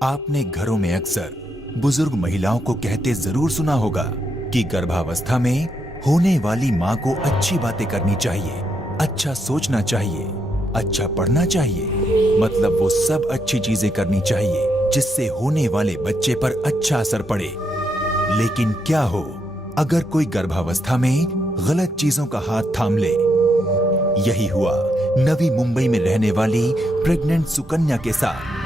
आपने घरों में अक्सर बुजुर्ग महिलाओं को कहते जरूर सुना होगा कि गर्भावस्था में होने वाली माँ को अच्छी बातें करनी चाहिए, अच्छा सोचना चाहिए, अच्छा पढ़ना चाहिए। मतलब वो सब अच्छी चीजें करनी चाहिए जिससे होने वाले बच्चे पर अच्छा असर पड़े। लेकिन क्या हो अगर कोई गर्भावस्था में गलत चीजों का हाथ थाम ले? यही हुआ नवी मुंबई में रहने वाली प्रेग्नेंट सुकन्या के साथ।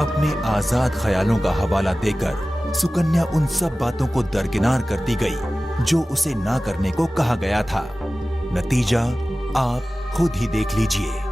अपने आजाद ख्यालों का हवाला देकर सुकन्या उन सब बातों को दरकिनार करती गई जो उसे ना करने को कहा गया था। नतीजा आप खुद ही देख लीजिए।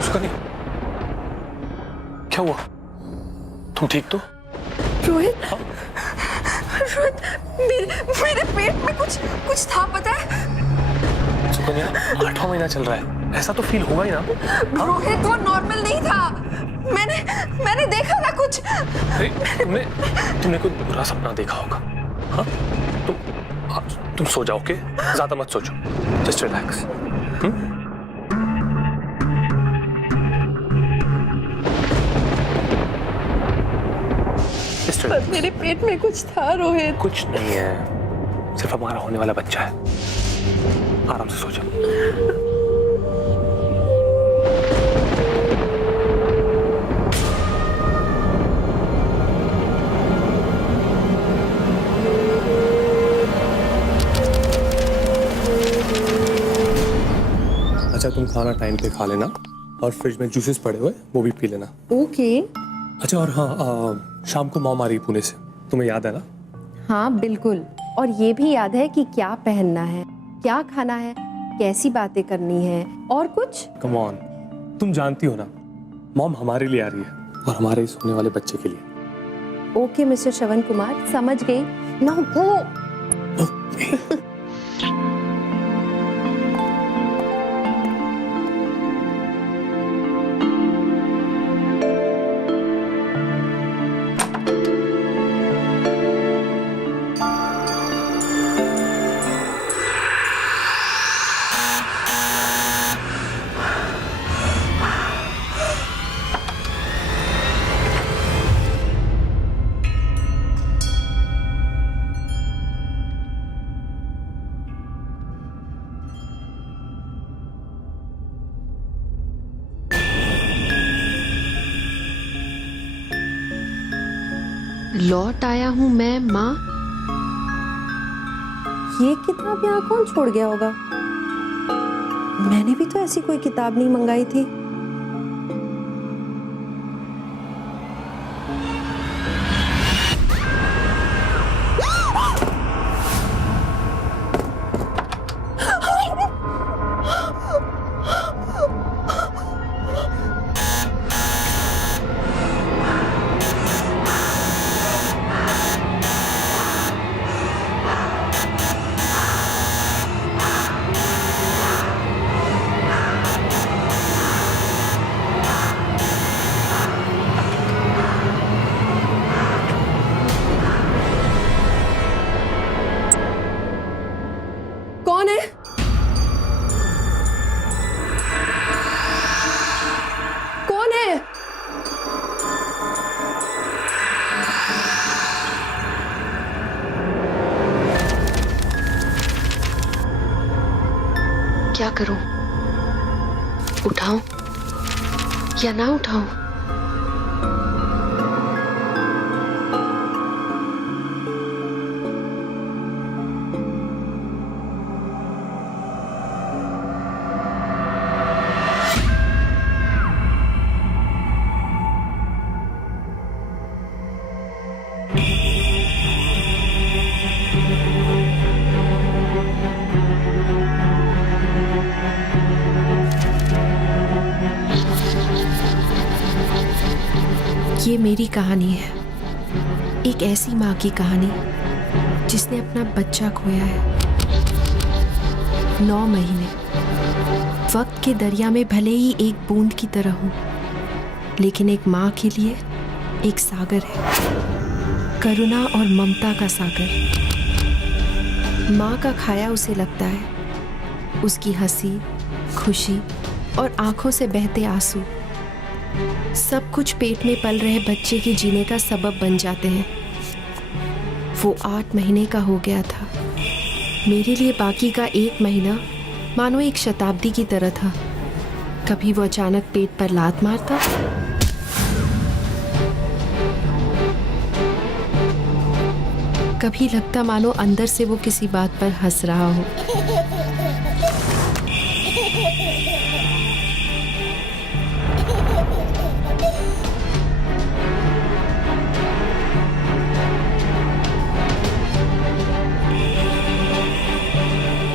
सुकन्या, क्या हुआ? तुम ठीक तो? रोहित, रोहित, मेरे पेट में कुछ था, पता है? सुकन्या, 8वां महीना चल रहा है, ऐसा तो फील होगा ही ना? रोहित, वो नॉर्मल नहीं था। मैंने देखा था कुछ। तुमने कोई बुरा सपना देखा होगा। हाँ? तुम सो जाओ, ओके? ज्यादा मत सोचो, जस्ट रिलैक्स। पर मेरे पेट में कुछ था रोहित। कुछ नहीं है, सिर्फ हमारा होने वाला बच्चा है। आराम से सो जाओ। अच्छा, तुम खाना टाइम पे खा लेना और फ्रिज में जूसेस पड़े हुए वो भी पी लेना। ओके। अच्छा, और हाँ, शाम को मॉम आ रही पुणे से, तुम्हें याद है ना? हाँ बिल्कुल, और ये भी याद है कि क्या पहनना है, क्या खाना है, कैसी बातें करनी है और कुछ। कम ऑन, तुम जानती हो ना, मॉम हमारे लिए आ रही है और हमारे इस होने वाले बच्चे के लिए। ओके मिस्टर श्रवण कुमार, समझ गई। Now go. लौट आया हूँ मैं माँ। ये किताब यहाँ कौन छोड़ गया होगा? मैंने भी तो ऐसी कोई किताब नहीं मंगाई थी। उठाऊं या ना उठाऊं? ये मेरी कहानी है, एक ऐसी माँ की कहानी जिसने अपना बच्चा खोया है। 9 महीने वक्त के दरिया में भले ही एक बूंद की तरह हूँ, लेकिन एक माँ के लिए एक सागर है, करुणा और ममता का सागर। माँ का खाया उसे लगता है, उसकी हंसी, खुशी और आंखों से बहते आंसू सब कुछ पेट में पल रहे बच्चे के जीने का सबब बन जाते हैं। वो 8 महीने का हो गया था। मेरे लिए बाकी का 1 महीना मानो एक शताब्दी की तरह था। कभी वो अचानक पेट पर लात मारता, कभी लगता मानो अंदर से वो किसी बात पर हंस रहा हो।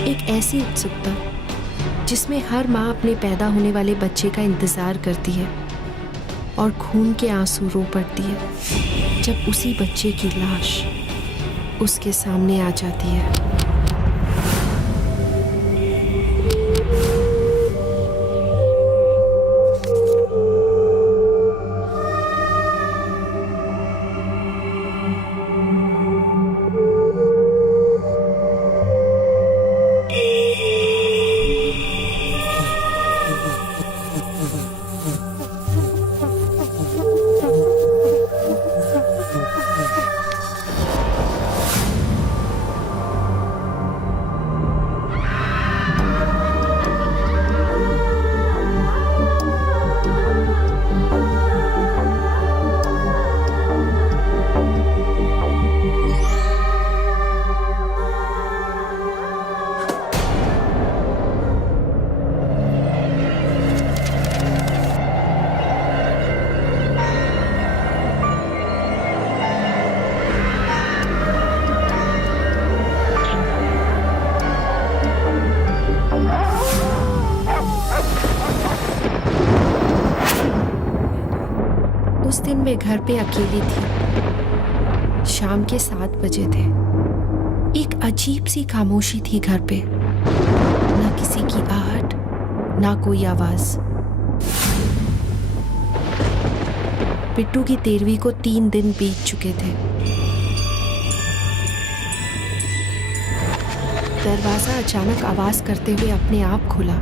एक ऐसी उत्सुकता जिसमें हर माँ अपने पैदा होने वाले बच्चे का इंतजार करती है और खून के आंसू रो पड़ती है जब उसी बच्चे की लाश उसके सामने आ जाती है। उस दिन मैं घर पे अकेली थी। शाम के 7 बजे थे। एक अजीब सी खामोशी थी घर पे, ना किसी की आहट, ना कोई आवाज। बिट्टू की 13वीं को 3 दिन बीत चुके थे। दरवाजा अचानक आवाज करते हुए अपने आप खुला।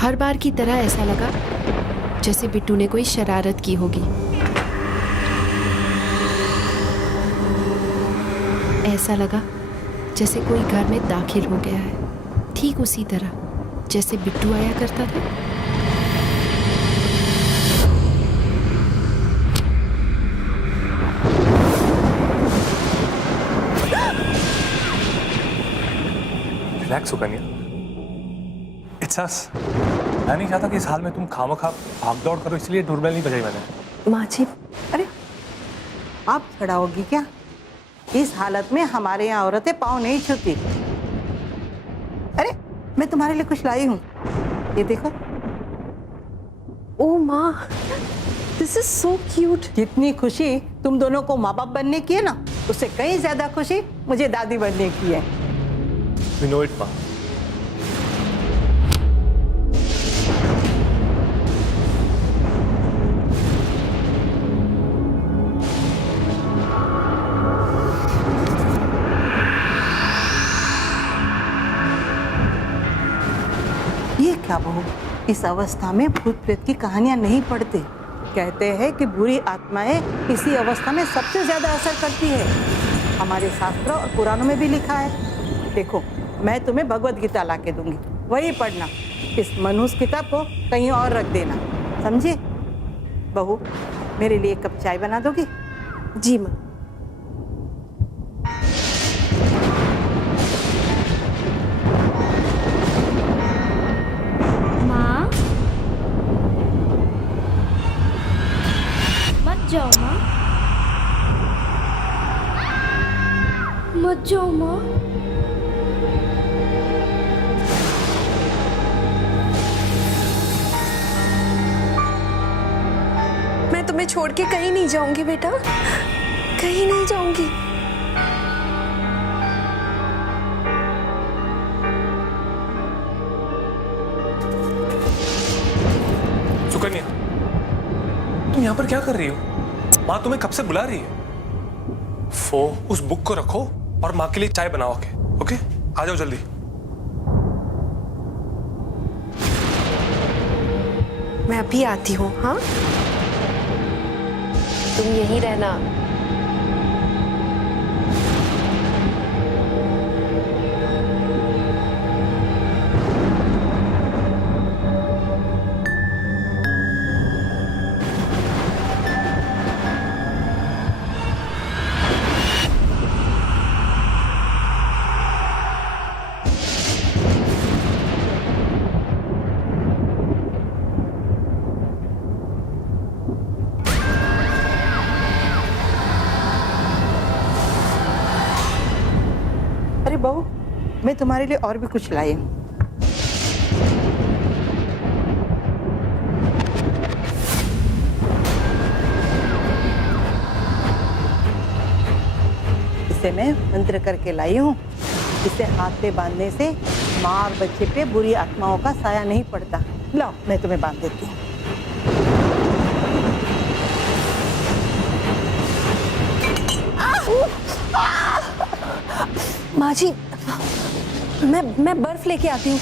हर बार की तरह ऐसा लगा जैसे बिट्टू ने कोई शरारत की होगी। ऐसा लगा जैसे कोई घर में दाखिल हो गया है, ठीक उसी तरह जैसे बिट्टू आया करता था। रिलैक्स हो कन्या, इट्स अस। मैं नहीं चाहता कि इस हाल में तुम खामखा भाग दौड़ करो, इसलिए डोरबेल नहीं बजाई मैंने। माँ जी, अरे आप खड़ा होगी क्या? इस हालत में हमारे यहाँ औरतें पाँव नहीं छूती। अरे मैं तुम्हारे लिए कुछ लाई हूँ, ये देखो। ओ माँ, दिस इज सो क्यूट। जितनी खुशी तुम दोनों को माँ बाप बनने की है ना, उससे कहीं ज्यादा खुशी मुझे दादी बनने की है। We know it, माँ। ये क्या बहू, इस अवस्था में भूत प्रेत की कहानियां नहीं पढ़ते। कहते हैं कि बुरी आत्माएं इसी अवस्था में सबसे ज्यादा असर करती है। हमारे शास्त्रों और पुराणों में भी लिखा है। देखो, मैं तुम्हें भगवत गीता ला के दूंगी, वही पढ़ना, इस मनुष्य किताब को कहीं और रख देना, समझे? बहू, मेरे लिए एक कप चाय बना दोगी? जी माँ। माँ, मत जाओ माँ, मत जाओ माँ। मैं तुम्हें छोड़ के कहीं नहीं जाऊंगी बेटा, कहीं नहीं जाऊंगी। सुकन्या, तुम यहाँ पर क्या कर रही हो? माँ तुम्हें कब से बुला रही है। उस बुक को रखो और माँ के लिए चाय बनाओ के, ओके? आ जाओ जल्दी। मैं अभी आती हूँ। हाँ, तुम यहीं रहना। अरे बहू, मैं तुम्हारे लिए और भी कुछ लाई हूँ। इसे मैं मंत्र करके लाई हूँ। इसे हाथ पे बांधने से माँ और बच्चे पे बुरी आत्माओं का साया नहीं पड़ता। लो, मैं तुम्हें बांध देती हूँ। माँ जी, मैं बर्फ लेके आती हूँ।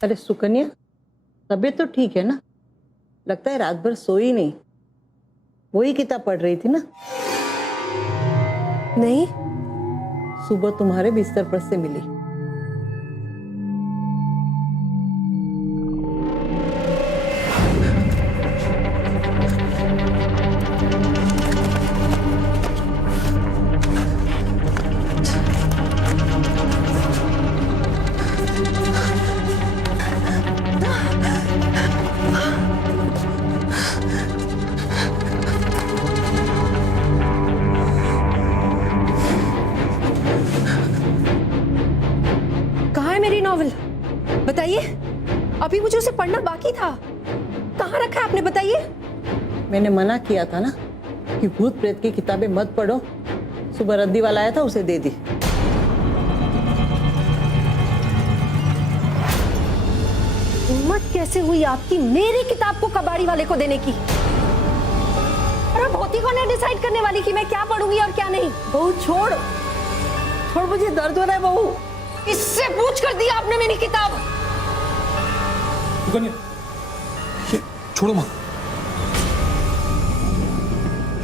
अरे सुकन्या, तबीयत तो ठीक है ना? लगता है रात भर सोई नहीं। वही किताब पढ़ रही थी ना? नहीं, सुबह तुम्हारे बिस्तर पर से मिली। कहाँ है मेरी नॉवेल? बताइए, अभी मुझे उसे पढ़ना बाकी था। कहाँ रखा है आपने, बताइए। मैंने मना किया था ना कि भूत प्रेत की किताबें मत पढ़ो। सुबह रद्दी वाला आया था, उसे दे दी। हिम्मत कैसे हुई आपकी मेरी किताब को कबाड़ी वाले को देने की? और अब होती कौन है डिसाइड करने वाली कि मैं क्या पढ़ूंगी और क्या नहीं? बहू छोड़, छोड़, मुझे दर्द हो रहा है बहू। इससे पूछ कर दी आपने मेरी किताब। सुकन्या, ये छोड़ो माँ।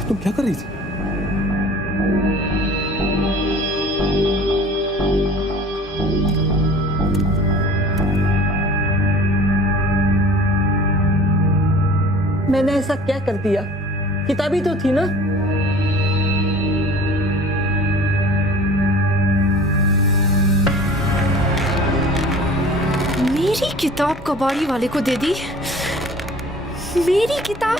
तुम क्या कर रही थी? मैंने ऐसा क्या कर दिया? किताबी तो थी ना? मेरी किताब कबाड़ी वाले को दे दी? मेरी किताब?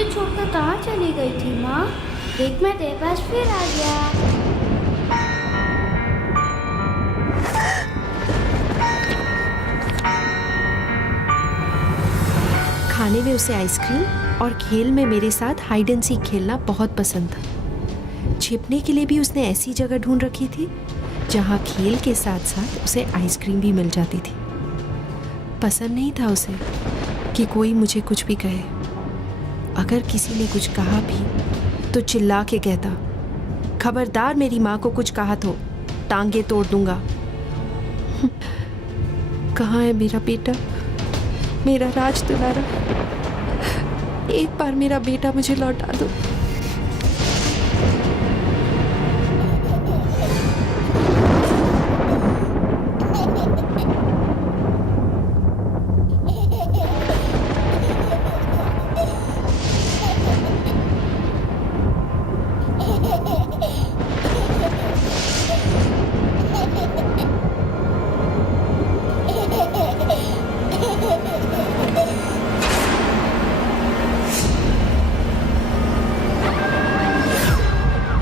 मुझे छोड़कर कहाँ चली गई थी माँ? देख मैं तेरे पास फिर आ गया। खाने में उसे आइसक्रीम और खेल में मेरे साथ हाइड एंड सीक खेलना बहुत पसंद था। छिपने के लिए भी उसने ऐसी जगह ढूंढ रखी थी जहाँ खेल के साथ साथ उसे आइसक्रीम भी मिल जाती थी। पसंद नहीं था उसे कि कोई मुझे कुछ भी कहे। अगर किसी ने कुछ कहा भी तो चिल्ला के कहता, खबरदार मेरी माँ को कुछ कहा तो टांगे तोड़ दूंगा। कहाँ है मेरा बेटा, मेरा राज दुलारा? एक बार मेरा बेटा मुझे लौटा दो।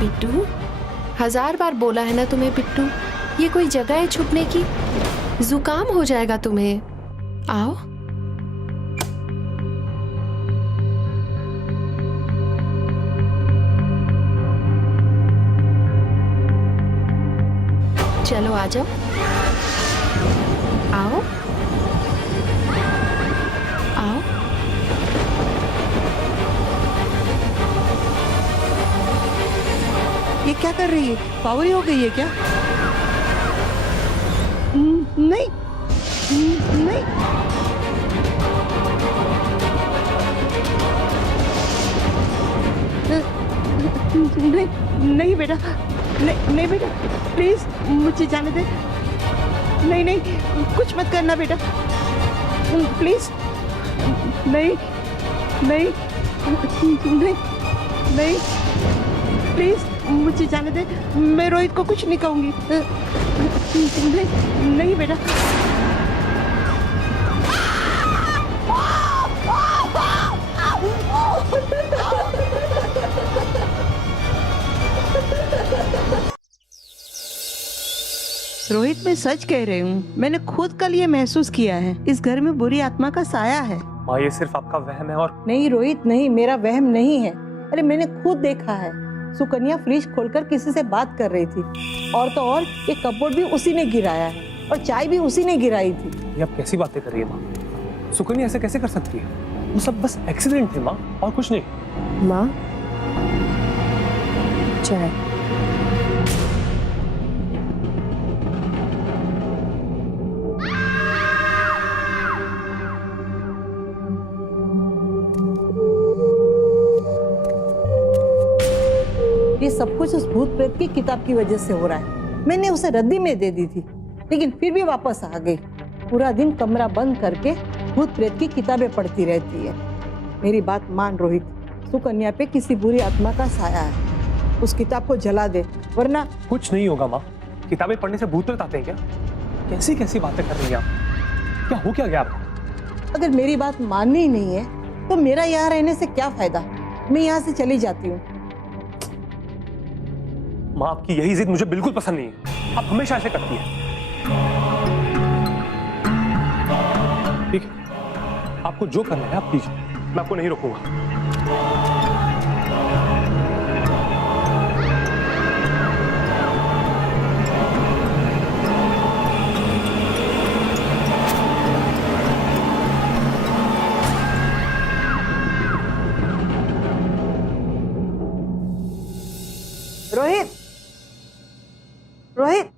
बिट्टू, 1000 बार बोला है ना तुम्हें बिट्टू, ये कोई जगह है छुपने की? जुकाम हो जाएगा तुम्हें। आओ। चलो आ जाओ, आओ आओ। ये क्या कर रही है? पावरी हो गई है क्या? नहीं नहीं। नहीं नहीं बेटा, नहीं नहीं बेटा, प्लीज मुझे जाने दे। नहीं नहीं, कुछ मत करना बेटा, प्लीज। नहीं नहीं नहीं नहीं, प्लीज मुझे जाने दे, मैं रोहित को कुछ नहीं कहूंगी। नहीं नहीं बेटा। रोहित, मैं सच कह रही हूँ, मैंने खुद कल ये महसूस किया है, इस घर में बुरी आत्मा का साया है। माँ ये सिर्फ आपका वहम है। और नहीं रोहित नहीं, मेरा वहम नहीं है। अरे मैंने खुद देखा है, सुकन्या फ्रिज खोलकर किसी से बात कर रही थी, और तो और ये कपबोर्ड भी उसी ने गिराया है और चाय भी उसी ने गिराई थी। ये आप कैसी बातें कर रही है माँ? सुकन्या ऐसे कैसे कर सकती है? वो सब बस एक्सीडेंट थे माँ, और कुछ नहीं। माँ, चाय। ये सब कुछ उस भूत प्रेत की किताब की वजह से हो रहा है। मैंने उसे रद्दी में दे दी थी, लेकिन फिर भी वापस आ गई। पूरा दिन कमरा बंद करके भूत प्रेत की किताबें पढ़ती रहती है। मेरी बात मान रोहित, सुकन्या पे किसी बुरी आत्मा का साया है। उस किताब को जला दे, वरना कुछ नहीं होगा माँ। किताबें पढ़ने से भूत प्रेत आते हैं क्या? कैसी कैसी बातें कर रही हैं आप? क्या हो क्या गया आपको? अगर मेरी बात माननी ही नहीं है तो मेरा यहाँ रहने से क्या फायदा? मैं यहाँ से चली जाती हूँ। माँ आपकी यही जिद मुझे बिल्कुल पसंद नहीं है। आप हमेशा ऐसे करती है। ठीक है, आपको जो करना है आप कीजिए, मैं आपको नहीं रोकूंगा। रोहित, रोहित,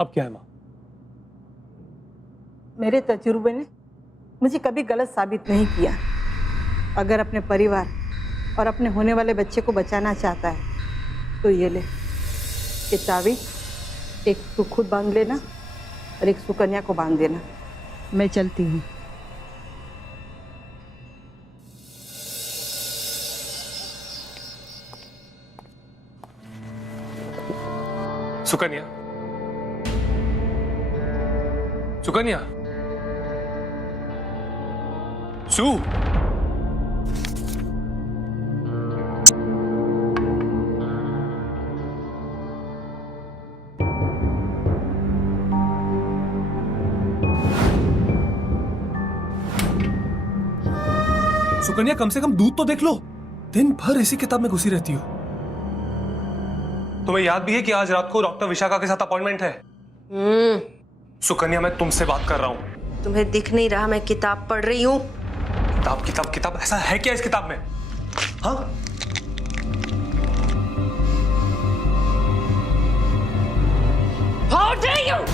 अब क्या है माँ? मेरे तजुर्बे ने मुझे कभी गलत साबित नहीं किया। अगर अपने परिवार और अपने होने वाले बच्चे को बचाना चाहता है तो ये ले, ये ताबीज एक तू खुद बांध लेना और एक सुकन्या को बांध देना। मैं चलती हूँ। सुकन्या, सुकन्या, सू। सुकन्या कम से कम दूध तो देख लो, दिन भर इसी किताब में घुसी रहती हो। तुम्हें याद भी है कि आज रात को डॉक्टर विशाखा के साथ अपॉइंटमेंट है? सुकन्या मैं तुमसे बात कर रहा हूँ। तुम्हें दिख नहीं रहा मैं किताब पढ़ रही हूँ? किताब किताब किताब, ऐसा है क्या इस किताब में? हाँ, How dare you?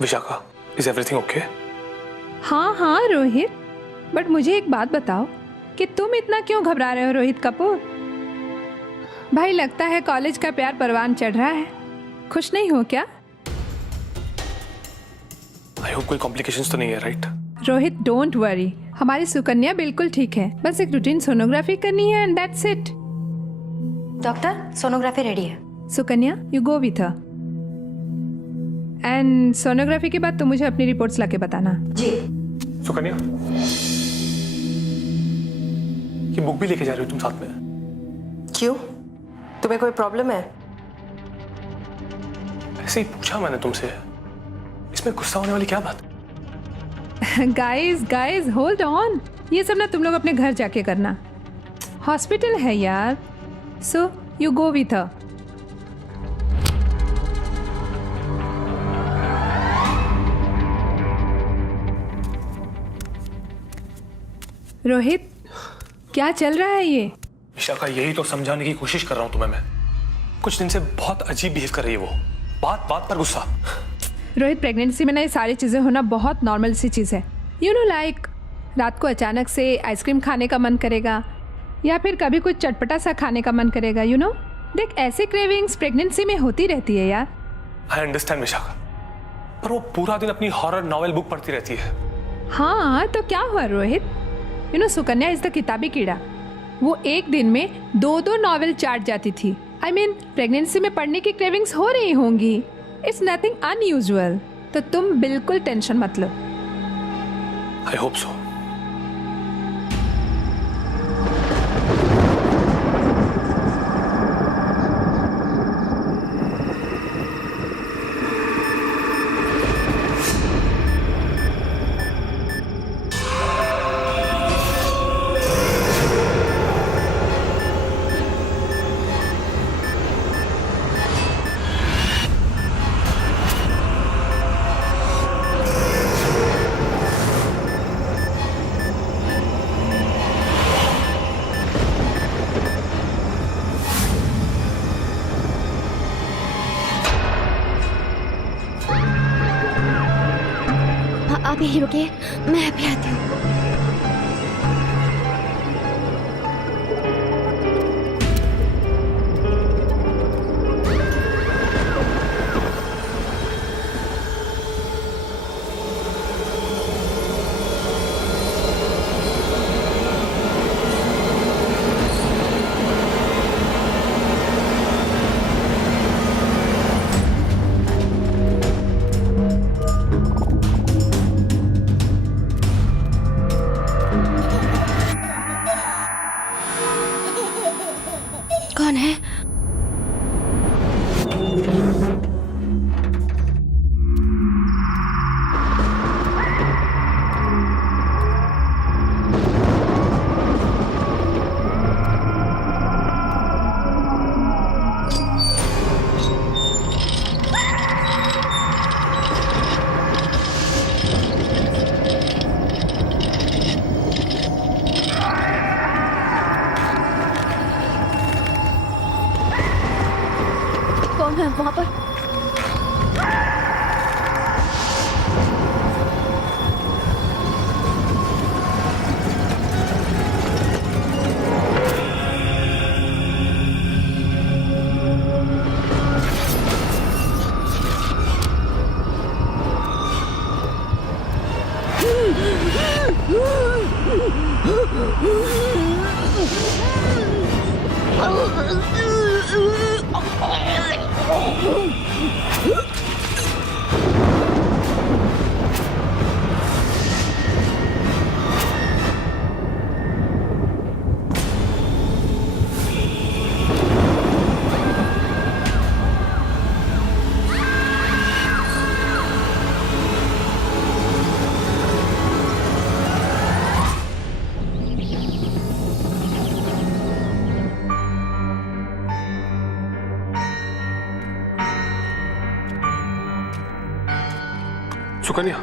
Vishakha, is everything okay? हाँ हाँ रोहित, बट मुझे एक बात बताओ कि तुम इतना क्यों घबरा रहे हो रोहित कपूर? भाई लगता है कॉलेज का प्यार परवान चढ़ रहा है, खुश नहीं हो क्या? आई होप कोई कॉम्प्लिकेशंस तो नहीं है, राइट? रोहित डोंट वरी, हमारी सुकन्या बिल्कुल ठीक है, बस एक रूटीन सोनोग्राफी करनी है and that's it. Doctor, sonography ready है। Sukanya you go with her and sonography के बाद तुम मुझे अपनी रिपोर्ट्स लाके बताना। जी। सुकन्या, ये बुक भी लेके जा रही हो तुम साथ में? क्यों, तुम्हें कोई प्रॉब्लम है? ऐसे ही पूछा मैंने तुमसे, इसमें गुस्सा होने वाली क्या बात? गाइस होल्ड ऑन, ये सब ना तुम लोग अपने घर जाके करना, हॉस्पिटल है यार। सो यू गो विथ हर। रोहित क्या चल रहा है ये? विशाखा, यही तो समझाने की कोशिश कर रहा हूं तुम्हें मैं। कुछ दिन से बहुत अजीब बिहेव कर रही है वो, बात बात पर गुस्सा। रोहित प्रेगनेंसी में ना ये सारी चीज़ें होना बहुत नॉर्मल सी चीज़ है। यू नो लाइक रात को अचानक से आइसक्रीम खाने का मन करेगा या फिर कभी कुछ चटपटा सा खाने का मन करेगा, यू नो। देख ऐसे क्रेविंग्स प्रेगनेंसी में होती रहती है यार। आई अंडरस्टैंड विशाखा, पर वो पूरा दिन अपनी हॉरर नॉवेल बुक पढ़ती रहती है। हाँ तो क्या हुआ Rohit, you know Sukanya is the किताबी कीड़ा। वो एक दिन में 2-2 नॉवेल चाट जाती थी। आई मीन प्रेगनेंसी में पढ़ने की क्रेविंग्स हो रही होंगी, इट्स नथिंग अनयूजुअल। तो तुम बिल्कुल टेंशन मत लो। I hope so. आप यहीं रुकिए, मैं अभी आती हूँ। कौन है? कौन है वहां पर? Oh सुकन्या,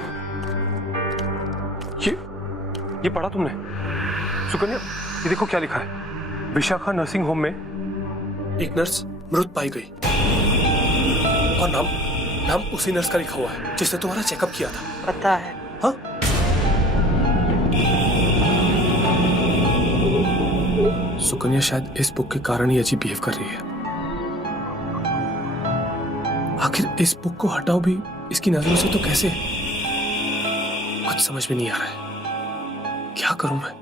ये पढ़ा तुमने? सुकन्या, ये देखो क्या लिखा है। विशाखा नर्सिंग होम में एक नर्स मृत पाई गई, और नाम उसी नर्स का लिखा हुआ है जिसने तुम्हारा चेकअप किया था। पता है। हाँ? सुकन्या शायद इस बुक के कारण ही अजीब बिहेव कर रही है। आखिर इस बुक को हटाओ भी इसकी नजरों से तो कैसे? कुछ समझ में नहीं आ रहा है, क्या करूं मैं?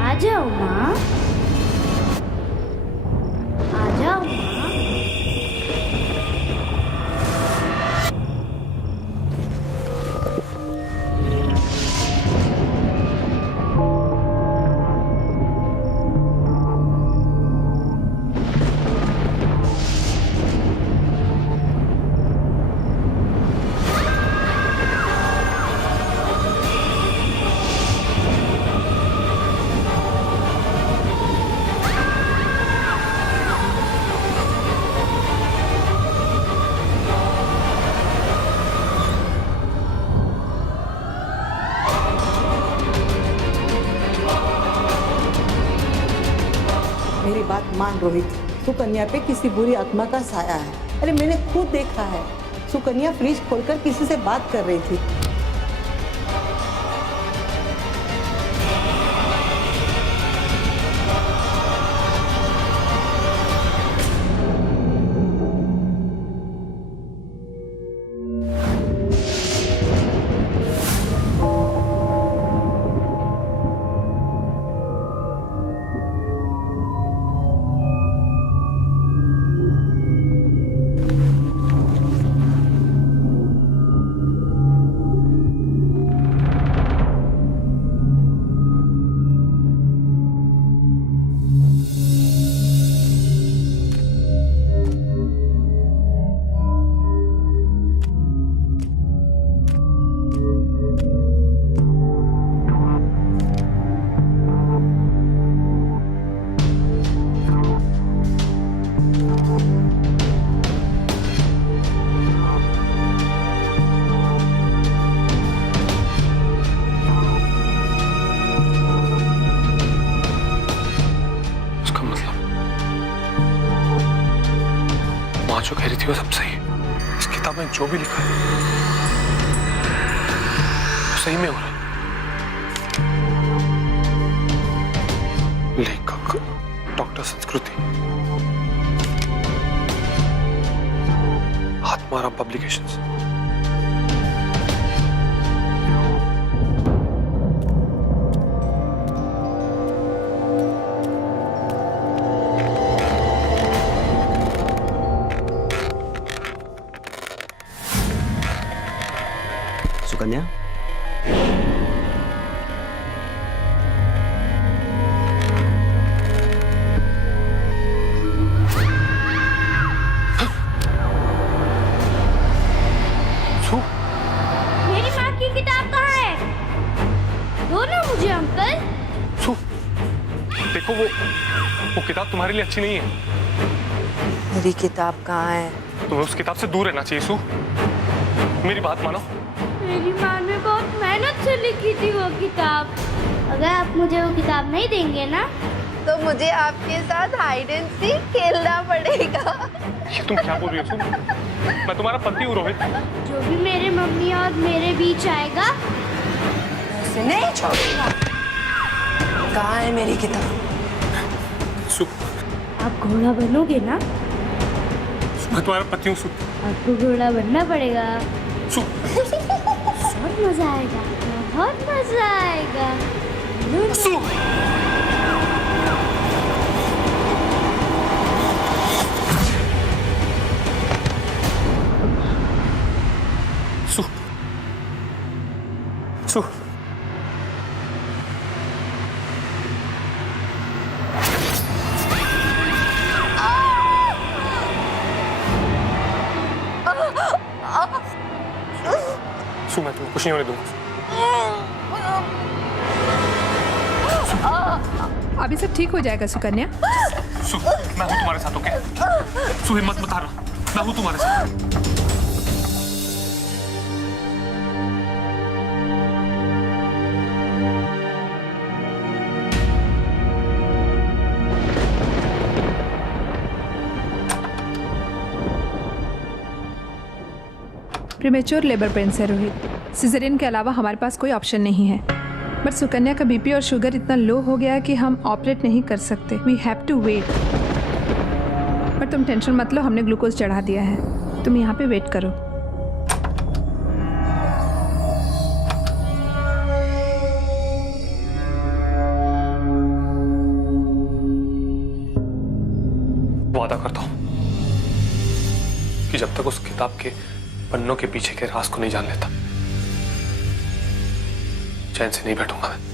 आ जाओ माँ, आ जाओ माँ। मेरी बात मान रोहित, सुकन्या पे किसी बुरी आत्मा का साया है। अरे मैंने खुद देखा है, सुकन्या फ्रिज खोलकर किसी से बात कर रही थी। जो कह रही थी वो सब सही है। इस किताब में जो भी लिखा है वो सही में हो रहा है। लेखक डॉक्टर संस्कृति, आत्माराम पब्लिकेशंस। सुकन्या, मेरी माँ की किताब कहाँ है? दो ना मुझे अंकल। देखो वो किताब तुम्हारे लिए अच्छी नहीं है। मेरी किताब कहाँ है? तुम्हें उस किताब से दूर रहना चाहिए सू। मेरी बात मानो। मेरी माँ ने बहुत मेहनत से लिखी थी वो किताब। अगर आप मुझे वो किताब नहीं देंगे ना तो मुझे आपके साथ हाइड एंड सीक खेलना पड़ेगा। ये तुम क्या बोल रही हो सू? मैं तुम्हारा पति हूँ रोहित। जो भी मेरे मम्मी और मेरे बीच आएगा उसे नहीं छोड़ूंगा। कहाँ है मेरी किताब? सू, आप घोड़ा बनोगे ना? मैं तुम्हारा पति हूँ सू। आपको घोड़ा बनना पड़ेगा। सू, बहुत मजा आएगा, बहुत मजा आएगा। सू। सू, मैं तुम्हें कुछ नहीं होने दूंगा। अभी सब ठीक हो जाएगा सुकन्या। मैं हूं तुम्हारे साथ, ओके? हिम्मत मत हारना, मैं हूं तुम्हारे साथ। प्रीमेच्योर लेबर पेन है रोहित। सिजेरियन के अलावा हमारे पास कोई ऑप्शन नहीं है। बट सुकन्या का बीपी और शुगर इतना लो हो गया है कि हम ऑपरेट नहीं कर सकते। We have to wait. पर तुम टेंशन मत लो, हमने ग्लूकोज चढ़ा दिया है। तुम यहाँ पे वेट करो। वादा करता हूं कि जब तक उस किताब के पन्नों के पीछे के राज को नहीं जान लेता, चैन से नहीं बैठूंगा मैं।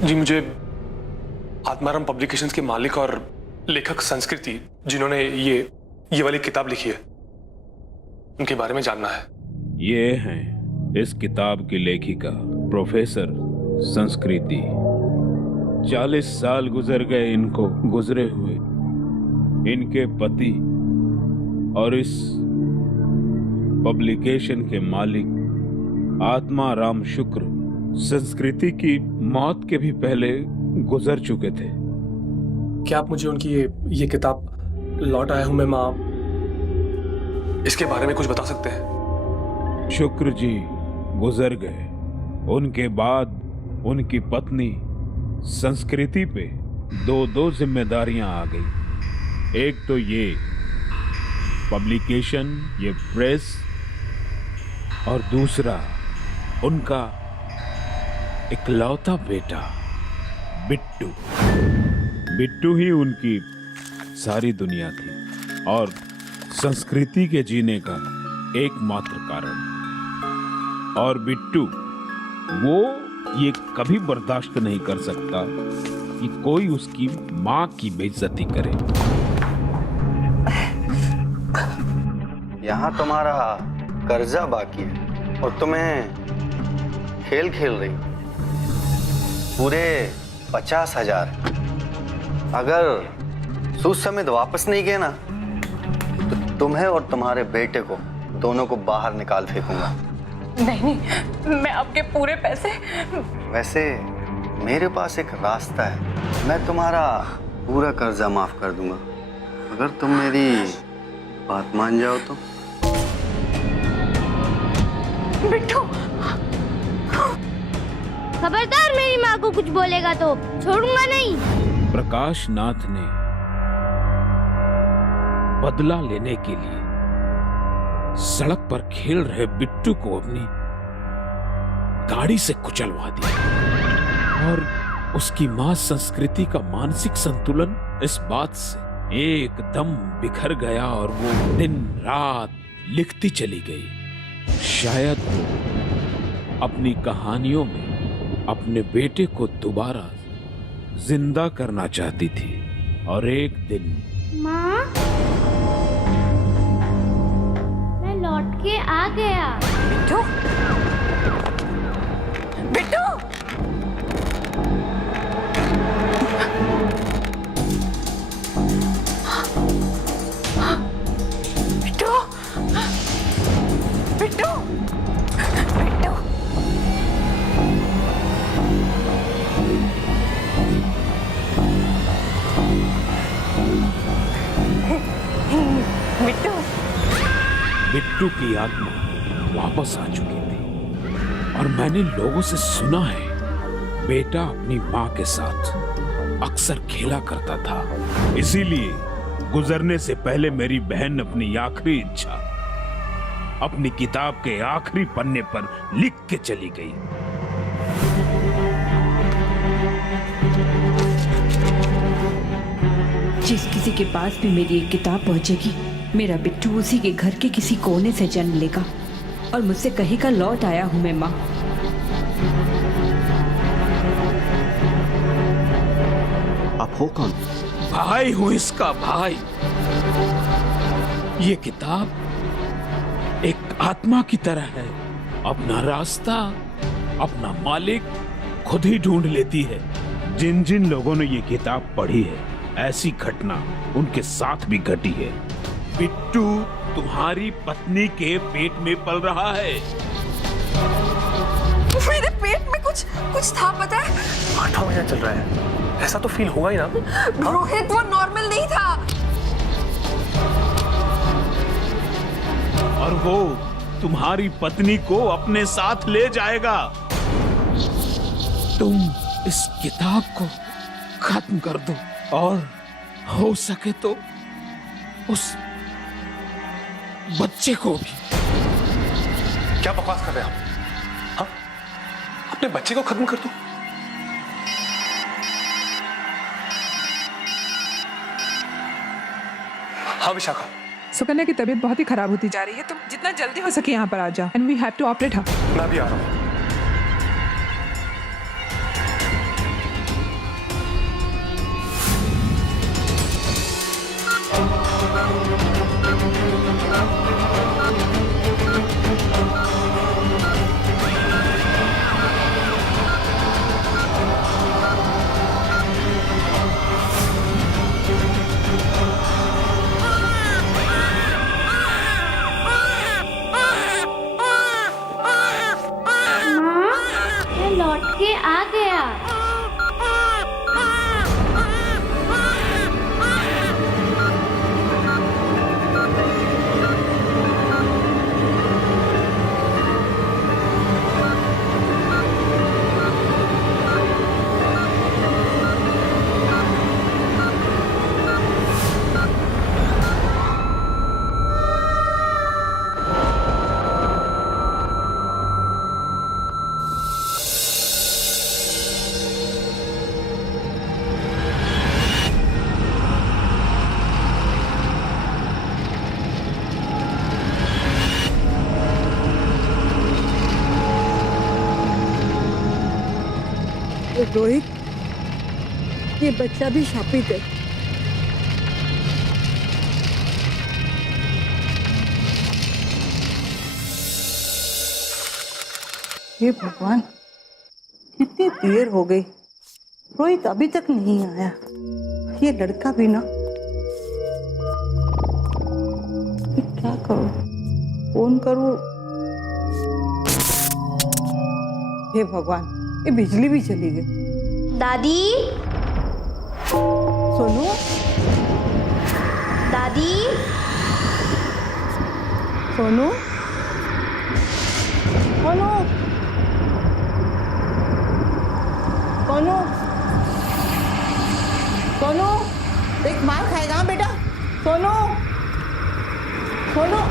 जी, मुझे आत्माराम पब्लिकेशंस के मालिक और लेखक संस्कृति, जिन्होंने ये वाली किताब लिखी है, उनके बारे में जानना है। ये हैं इस किताब की लेखिका प्रोफेसर संस्कृति। 40 साल गुजर गए इनको गुजरे हुए। इनके पति और इस पब्लिकेशन के मालिक आत्माराम शुक्र संस्कृति की मौत के भी पहले गुजर चुके थे। क्या आप मुझे उनकी ये किताब लौट आया हूं मैं मां, इसके बारे में कुछ बता सकते हैं? शुक्र जी गुजर गए। उनके बाद उनकी पत्नी संस्कृति पे दो जिम्मेदारियां आ गई। एक तो ये पब्लिकेशन, ये प्रेस, और दूसरा उनका इकलौता बेटा बिट्टू। बिट्टू ही उनकी सारी दुनिया थी और संस्कृति के जीने का एकमात्र कारण। और बिट्टू वो ये कभी बर्दाश्त नहीं कर सकता कि कोई उसकी मां की बेइज्जती करे। यहाँ तुम्हारा कर्जा बाकी है और तुम्हें खेल खेल रही पूरे 50,000। अगर सूद समेत वापस नहीं किए ना तो तुम्हें और तुम्हारे बेटे को दोनों को बाहर निकाल फेंकूंगा। नहीं, मैं आपके पूरे पैसे। वैसे मेरे पास एक रास्ता है, मैं तुम्हारा पूरा कर्जा माफ कर दूंगा अगर तुम मेरी बात मान जाओ तो। बिट्टू, खबरदार मेरी माँ को कुछ बोलेगा तो छोड़ूंगा नहीं। प्रकाश नाथ ने बदला लेने के लिए सड़क पर खेल रहे बिट्टू को अपनी गाड़ी से कुचलवा दिया और उसकी मां संस्कृति का मानसिक संतुलन इस बात से एकदम बिखर गया और वो दिन रात लिखती चली गई। शायद वो अपनी कहानियों में अपने बेटे को दोबारा जिंदा करना चाहती थी। और एक दिन माँ, मैं लौट के आ गया। बिट्टू, बिट्टू, बिट्टू की आत्मा वापस आ चुकी थी और मैंने लोगों से सुना है बेटा अपनी माँ के साथ अक्सर खेला करता था। इसीलिए गुजरने से पहले मेरी बहन अपनी आखिरी इच्छा अपनी किताब के आखिरी पन्ने पर लिख के चली गई। जिस किसी के पास भी मेरी एक किताब पहुंचेगी, मेरा बिट्टू उसी के घर के किसी कोने से जन्म लेगा और मुझसे कहेगा लौट आया हूं मैं माँ। आप हो कौन? भाई हूं इसका भाई। ये किताब एक आत्मा की तरह है, अपना रास्ता अपना मालिक खुद ही ढूंढ लेती है। जिन जिन लोगों ने ये किताब पढ़ी है ऐसी घटना उनके साथ भी घटी है। बिट्टू तुम्हारी पत्नी के पेट में पल रहा है। मेरे पेट में कुछ था पता है? 8वां महीना चल रहा है, ऐसा तो फील होगा ही ना। रोहित वो नॉर्मल नहीं था। और वो तुम्हारी पत्नी को अपने साथ ले जाएगा। तुम इस किताब को खत्म कर दो और हो सके तो उस बच्चे को भी। क्या बकवास कर रहे हैं आप? हाँ? अपने बच्चे को खत्म कर दो? हाँ विशाखा, सुकन्या की तबीयत बहुत ही खराब होती जा रही है, तुम जितना जल्दी हो सके यहाँ पर आ जाओ and we have to operate her. मैं भी आ रहा हूँ। मैं लौट के आ गया। रोहित, ये बच्चा भी शापित है। हे भगवान, कितनी देर हो गई, रोहित अभी तक नहीं आया। ये लड़का भी ना, ये क्या करूं? फोन करूं? हे भगवान, ये बिजली भी चली गई। दादी, सोनू, दादी, सोनू, सोनू, सोनू, सोनू, एक मार खाएगा बेटा। सोनू, सोनू,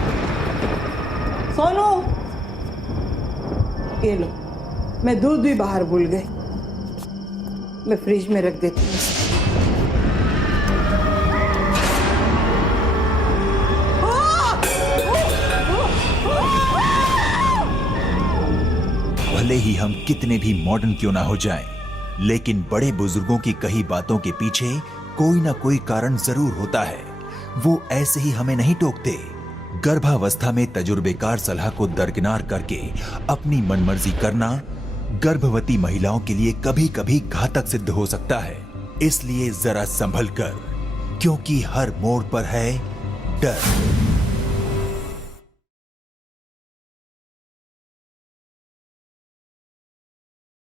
सोनू, ये लो, मैं दूध भी बाहर भूल गई, मैं फ्रिज में रख देती हूँ। भले ही हम कितने भी मॉडर्न क्यों ना हो जाएं, लेकिन बड़े बुजुर्गों की कही बातों के पीछे कोई ना कोई कारण जरूर होता है। वो ऐसे ही हमें नहीं टोकते। गर्भावस्था में तजुर्बेकार सलाह को दरकिनार करके अपनी मनमर्जी करना गर्भवती महिलाओं के लिए कभी कभी घातक सिद्ध हो सकता है। इसलिए जरा संभल कर, क्योंकि हर मोड़ पर है डर।